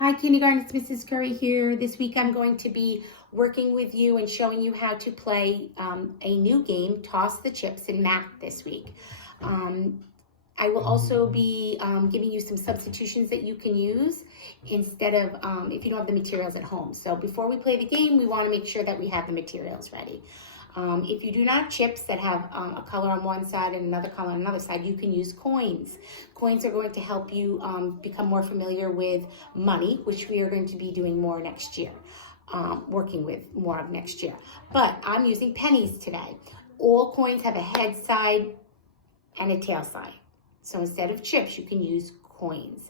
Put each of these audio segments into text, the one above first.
Hi kindergarten, it's Mrs. Curry here. This week I'm going to be working with you and showing you how to play a new game, Toss the Chips in math this week. I will also be giving you some substitutions that you can use instead of if you don't have the materials at home. So before we play the game, we want to make sure that we have the materials ready. If you do not have chips that have a color on one side and another color on another side, you can use coins. Coins are going to help you become more familiar with money, which we are going to be doing more next year, working with more of next year. But I'm using pennies today. All coins have a head side and a tail side. So instead of chips, you can use coins.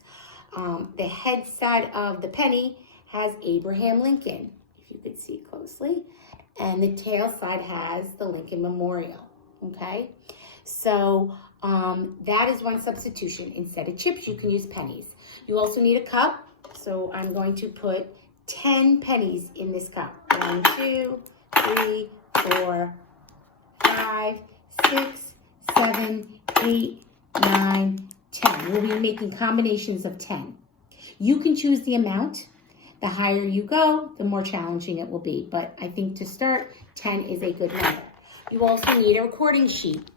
The head side of the penny has Abraham Lincoln, if you could see closely. And the tail side has the Lincoln Memorial, okay? So that is one substitution. Instead of chips, you can use pennies. You also need a cup, so I'm going to put 10 pennies in this cup. 1, 2, 3, 4, 5, 6, 7, 8, 9, 10. We'll be making combinations of 10. You can choose the amount. The higher you go, the more challenging it will be. But I think to start, 10 is a good number. You also need a recording sheet.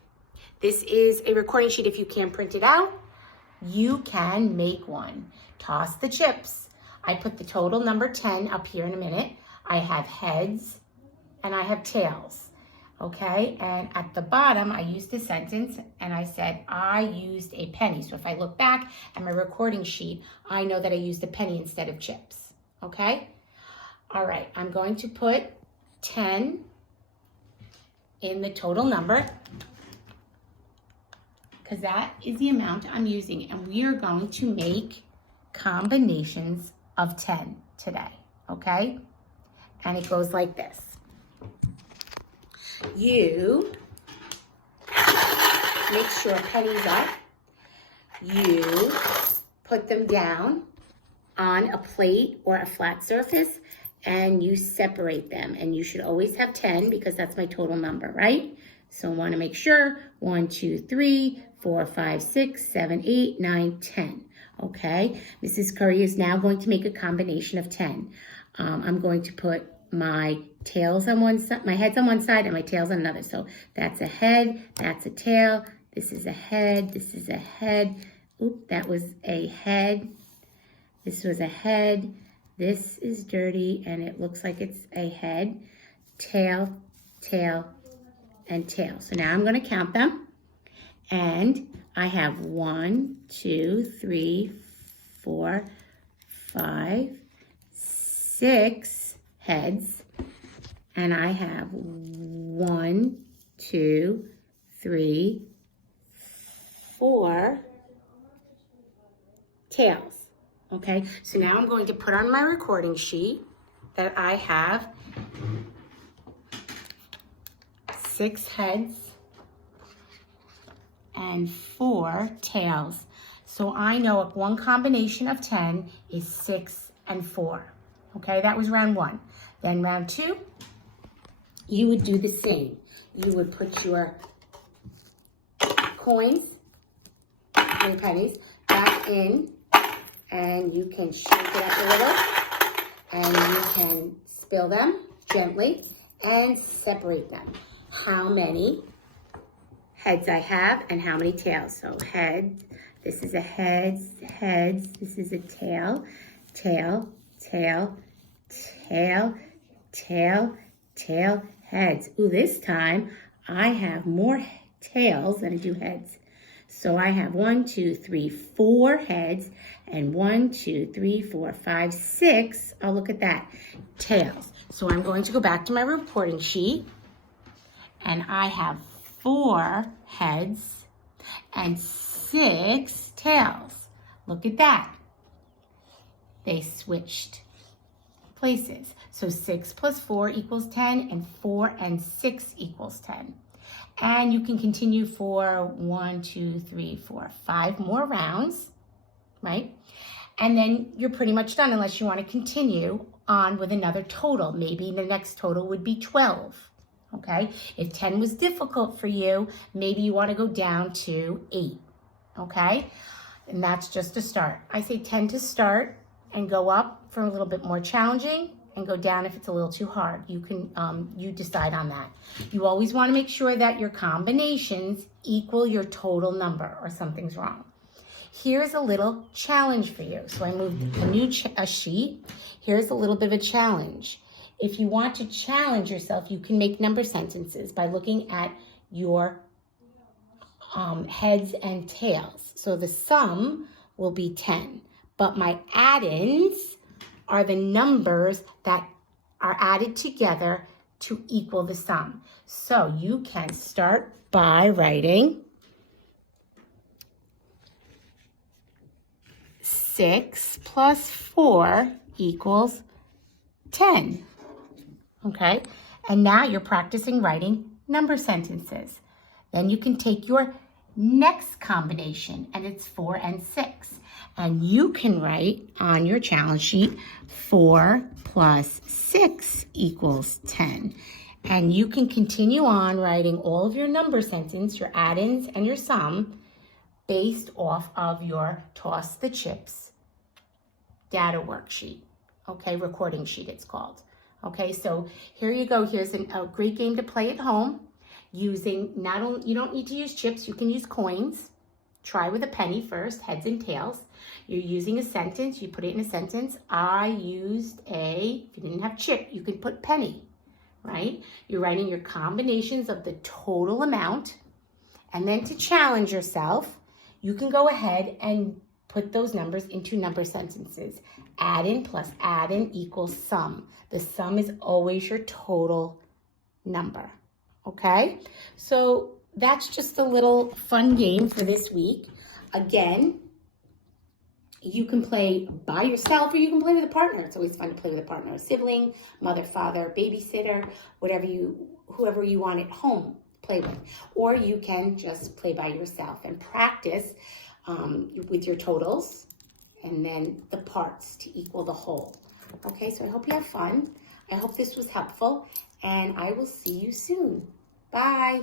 This is a recording sheet. If you can't print it out, you can make one. Toss the chips. I put the total number 10 up here in a minute. I have heads and I have tails. Okay, and at the bottom, I used a sentence and I said, I used a penny. So if I look back at my recording sheet, I know that I used a penny instead of chips. Okay, all right, I'm going to put 10 in the total number because that is the amount I'm using, and we are going to make combinations of 10 today, okay? And it goes like this. You make sure pennies up. You put them down on a plate or a flat surface, and you separate them. And you should always have 10 because that's my total number, right? So I want to make sure 1, 2, 3, 4, 5, 6, 7, 8, 9, 10. Okay, Mrs. Curry is now going to make a combination of 10. I'm going to put my tails on one side, my heads on one side, and my tails on another. So that's a head, that's a tail, this is a head, this is a head. Oop, that was a head. This was a head. This is dirty, and it looks like it's a head, tail, tail, and tail. So now I'm going to count them. And I have 1, 2, 3, 4, 5, 6 heads. And I have 1, 2, 3, 4 tails. Okay, so now I'm going to put on my recording sheet that I have 6 heads and 4 tails. So I know if one combination of 10 is 6 and 4. Okay, that was round 1. Then round 2, you would do the same. You would put your coins, your pennies, back in, and you can shake it up a little, and you can spill them gently and separate them. How many heads I have and how many tails. So heads, this is a heads, heads, this is a tail, tail, tail, tail, tail, tail, heads. Ooh, this time I have more tails than I do heads. So I have 1, 2, 3, 4 heads, and 1, 2, 3, 4, 5, 6, oh, look at that, tails. So I'm going to go back to my reporting sheet, and I have 4 heads and 6 tails. Look at that. They switched places. So 6 plus 4 equals 10, and 4 and 6 equals 10. And you can continue for 1, 2, 3, 4, 5 more rounds, right? And then you're pretty much done unless you want to continue on with another total. Maybe the next total would be 12, okay? If 10 was difficult for you, maybe you want to go down to 8, okay? And that's just a start. I say 10 to start. and go up for a little bit more challenging, and go down if it's a little too hard. You can, you decide on that. You always want to make sure that your combinations equal your total number or something's wrong. Here's a little challenge for you. So I moved a new sheet. Here's a little bit of a challenge. If you want to challenge yourself, you can make number sentences by looking at your heads and tails. So the sum will be 10, but my add-ins are the numbers that are added together to equal the sum. So you can start by writing 6 plus 4 equals 10. Okay, and now you're practicing writing number sentences. Then you can take your next combination, and it's 4 and 6. And you can write on your challenge sheet 4 plus 6 equals 10. And you can continue on writing all of your number sentences, your add-ins and your sum, based off of your Toss the Chips data worksheet. Okay, recording sheet it's called. Okay, so here you go. Here's a great game to play at home using, not only, you don't need to use chips, you can use coins. Try with a penny first, heads and tails. You're using a sentence, you put it in a sentence. I used a, if you didn't have chip, you could put penny, right? You're writing your combinations of the total amount. And then to challenge yourself, you can go ahead and put those numbers into number sentences. Add-in plus add-in equals sum. The sum is always your total number, okay? So that's just a little fun game for this week. Again, you can play by yourself or you can play with a partner. It's always fun to play with a partner, a sibling, mother, father, babysitter, whoever you want at home, play with. Or you can just play by yourself and practice with your totals and then the parts to equal the whole. Okay, so I hope you have fun. I hope this was helpful, and I will see you soon. Bye.